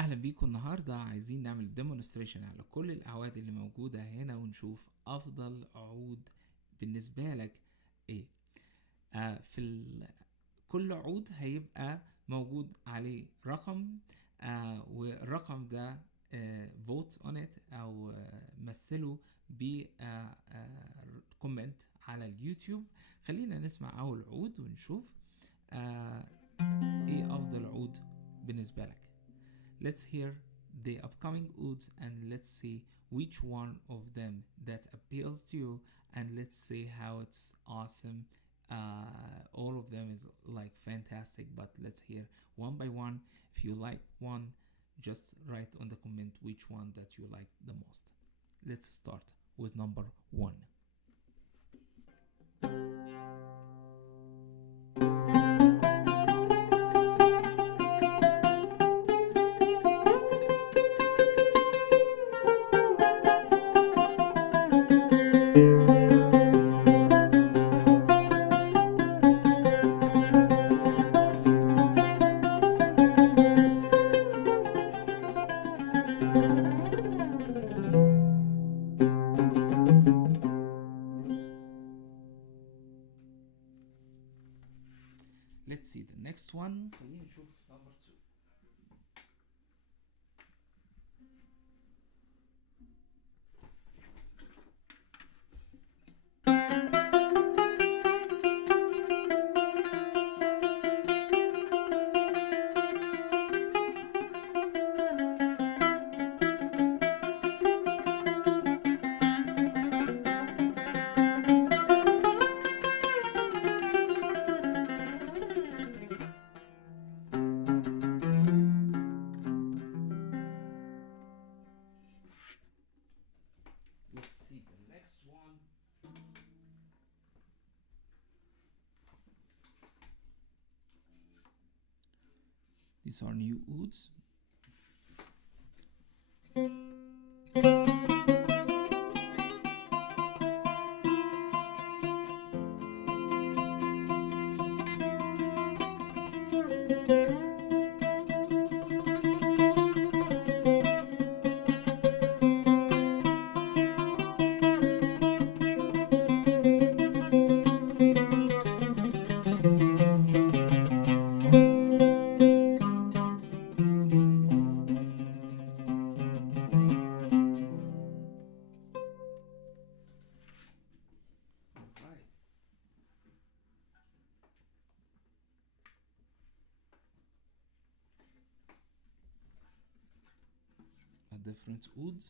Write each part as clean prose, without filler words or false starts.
اهلا بيكم. النهارده عايزين نعمل ديمونستريشن على كل الاعواد اللي موجوده هنا ونشوف افضل عود بالنسبه لك ايه. كل عود هيبقى موجود عليه رقم، والرقم ده vote on it او مثله ب كومنت على اليوتيوب. خلينا نسمع اول عود ونشوف ايه افضل عود بالنسبه لك. Let's hear the upcoming ouds and let's see which one of them that appeals to you, and let's see how it's awesome. All of them is like fantastic, but let's hear one by one. If you like one, just write on the comment which one that you like the most. Let's start with number 1. Let's see the next one. خلينا نشوف number 2. These are new ouds. Different ouds.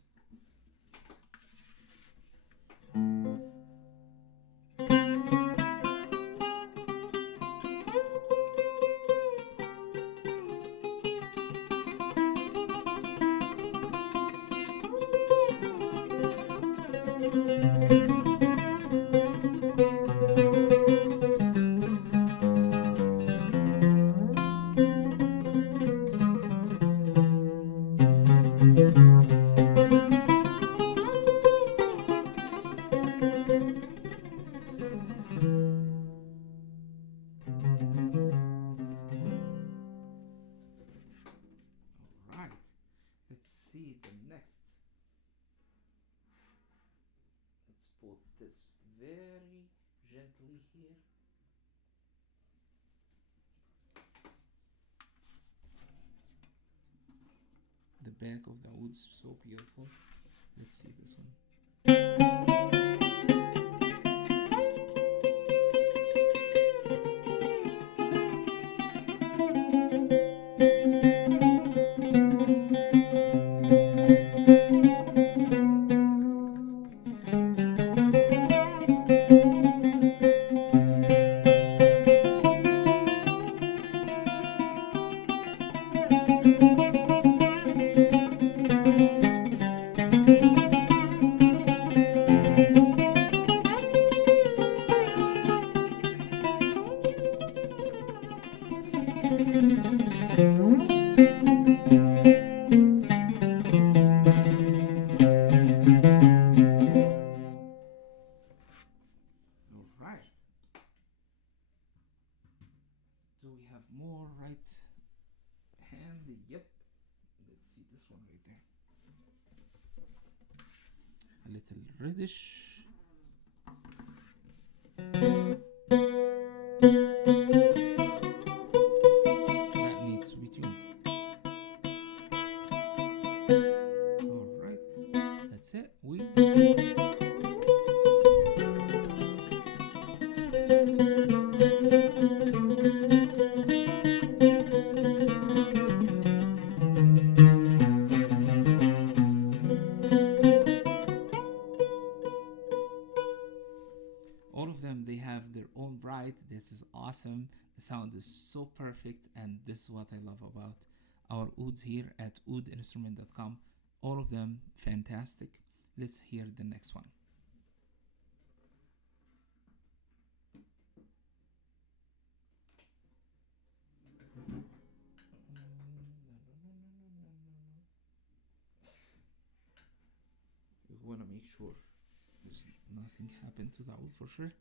See the next. Let's put this very gently here. The back of the wood's so beautiful. Let's see this one. see this one right there. A little reddish. That needs to be tuned. Alright, that's it. All of them, they have their own bright. This is awesome. The sound is so perfect, and this is what I love about our ouds here at oudinstrument.com. All of them fantastic. Let's hear the next one. We want to make sure there's nothing happened to the oud for sure.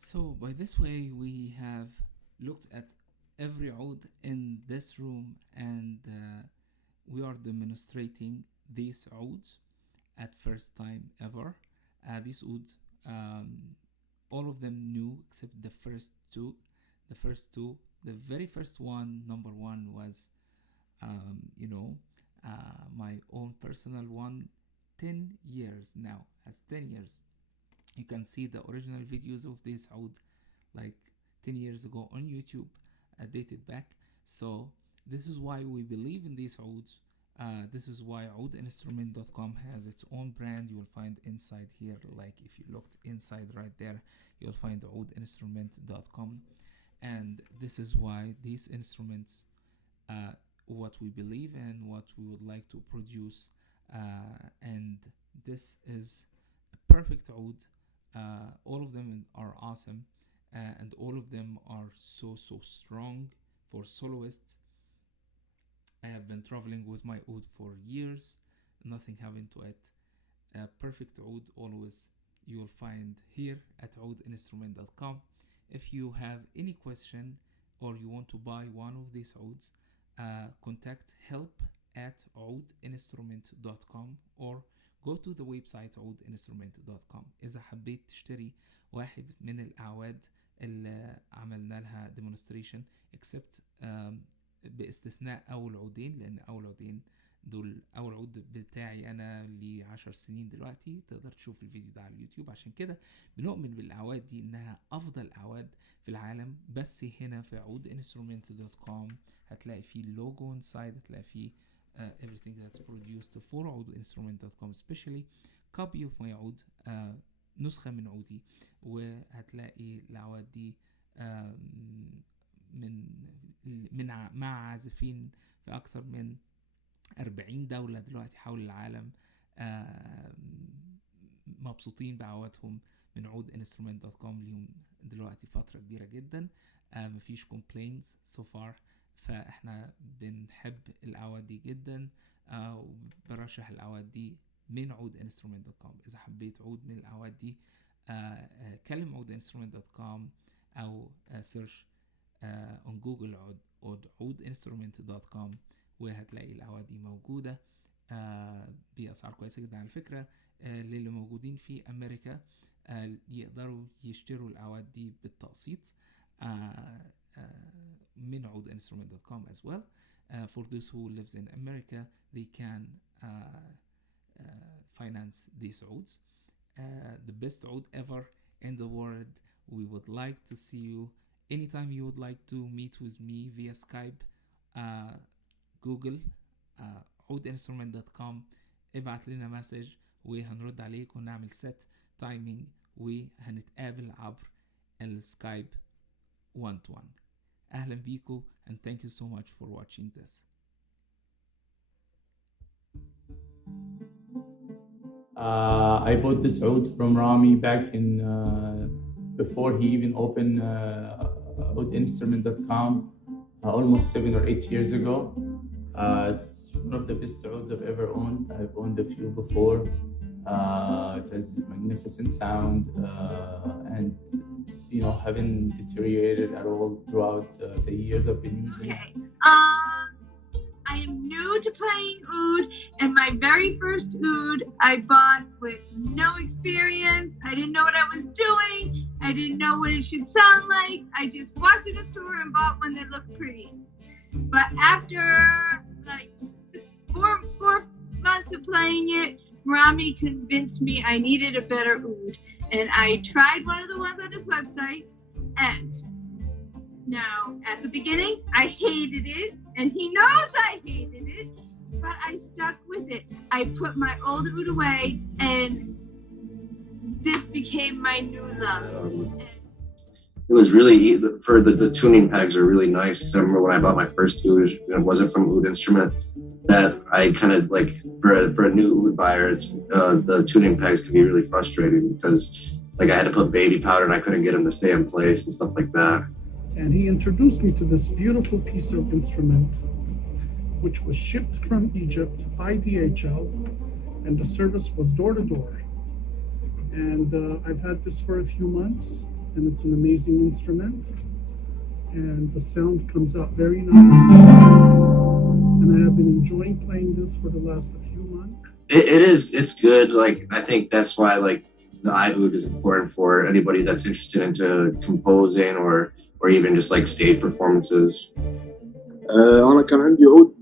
So by this way we have looked at every oud in this room, and we are demonstrating these ouds at first time ever. These ouds, all of them new except the first two. The very first one, number one, was my own personal one. 10 years now, has 10 years. You can see the original videos of this oud like 10 years ago on YouTube, dated back. So this is why we believe in these ouds. This is why oudinstrument.com has its own brand. You will find inside here, like if you looked inside right there, you'll find oudinstrument.com. And this is why these instruments, what we believe in, what we would like to produce, and this is a perfect oud. All of them are awesome, and all of them are so strong for soloists. I have been traveling with my oud for years, nothing happened to it. Perfect oud always you will find here at oudinstrument.com. If you have any question or you want to buy one of these ouds, contact help@oudinstrument.com or go to the website oudinstrument.com. إذا حبيت تشتري واحد من الأعواد اللي عملنا لها demonstration except باستثناء أول عودين، لأن أول عودين دول أول عود بتاعي أنا لي 10 سنين دلوقتي. تقدر تشوف الفيديو ده على اليوتيوب. عشان كده بنؤمن بالأعواد دي إنها أفضل أعواد في العالم. بس هنا في oudinstrument.com هتلاقي فيه اللوجو inside، هتلاقي فيه everything that's produced for oudinstrument.com, especially copy of my oud, نسخة من عودي. وهتلاقي الأعواد دي مع عازفين في أكثر من 40 دولة دلوقتي حول العالم، مبسوطين بعوادهم من oudinstrument.com ليهم دلوقتي فترة كبيرة جدا. مفيش complaints so far، فاحنا بنحب الأعواد دي جدا، وبرشح الأعواد دي من oudinstrument.com. إذا حبيت عود من الأعواد دي كلم oudinstrument.com أو سيرش on جوجل oudinstrument.com وهتلاقي الأعواد دي موجودة بأسعار كويسة جدا على فكرة. للي موجودين في أمريكا يقدروا يشتروا الأعواد دي بالتقسيط من oudinstrument.com as well. For those who lives in America, they can finance these ouds. The best oud ever in the world. We would like to see you anytime you would like to meet with me via Skype. Google oudinstrument.com، ابعت لنا مسج وهنرد عليك ونعمل set timing وهنتقابل عبر السكايب 1-to-1. أهلا بيكم and thank you so much for watching this. I bought this oud from Rami back in before he even opened oudinstrument.com almost 7 or 8 years ago. It's one of the best ouds I've ever owned. I've owned a few before. It has magnificent sound and haven't deteriorated at all throughout the years I've been using. Okay. I am new to playing oud, and my very first oud I bought with no experience. I didn't know what I was doing. I didn't know what it should sound like. I just walked in a store and bought one that looked pretty. But after like four months of playing it, Rami convinced me I needed a better oud. And I tried one of the ones on his website, and now at the beginning I hated it, and he knows I hated it, but I stuck with it. I put my old oud away, and this became my new love. It was really for the tuning pegs are really nice. Because I remember when I bought my first oud, it wasn't from Oud Instrument. That I kind of like for a new oud buyer, it's the tuning pegs can be really frustrating because like I had to put baby powder and I couldn't get them to stay in place and stuff like that. And he introduced me to this beautiful piece of instrument, which was shipped from Egypt by DHL, and the service was door to door. And I've had this for a few months, and it's an amazing instrument, and the sound comes out very nice. And I have been enjoying playing this for the last few months. It's good. Like I think that's why like the Oud is important for anybody that's interested into composing or even just like stage performances. أنا كان عندي عود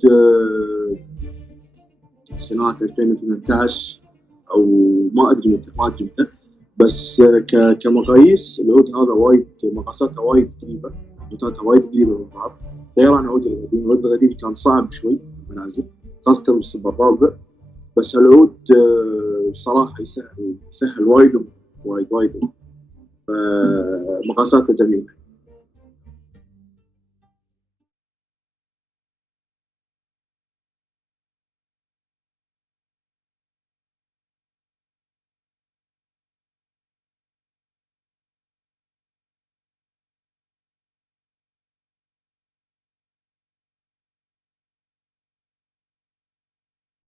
سنة 2018 أو ما أدري متى، بس كمقاييس العود هذا وايد مقاساتها وايد قريبة، نوتاتها وايد قريبة من بعض، غير عن العود القديم. العود القديم كان صعب شوي المنازل خاصة بالصب الرابع، بس العود صراحة يسهل وايد فمقاساته جميلة.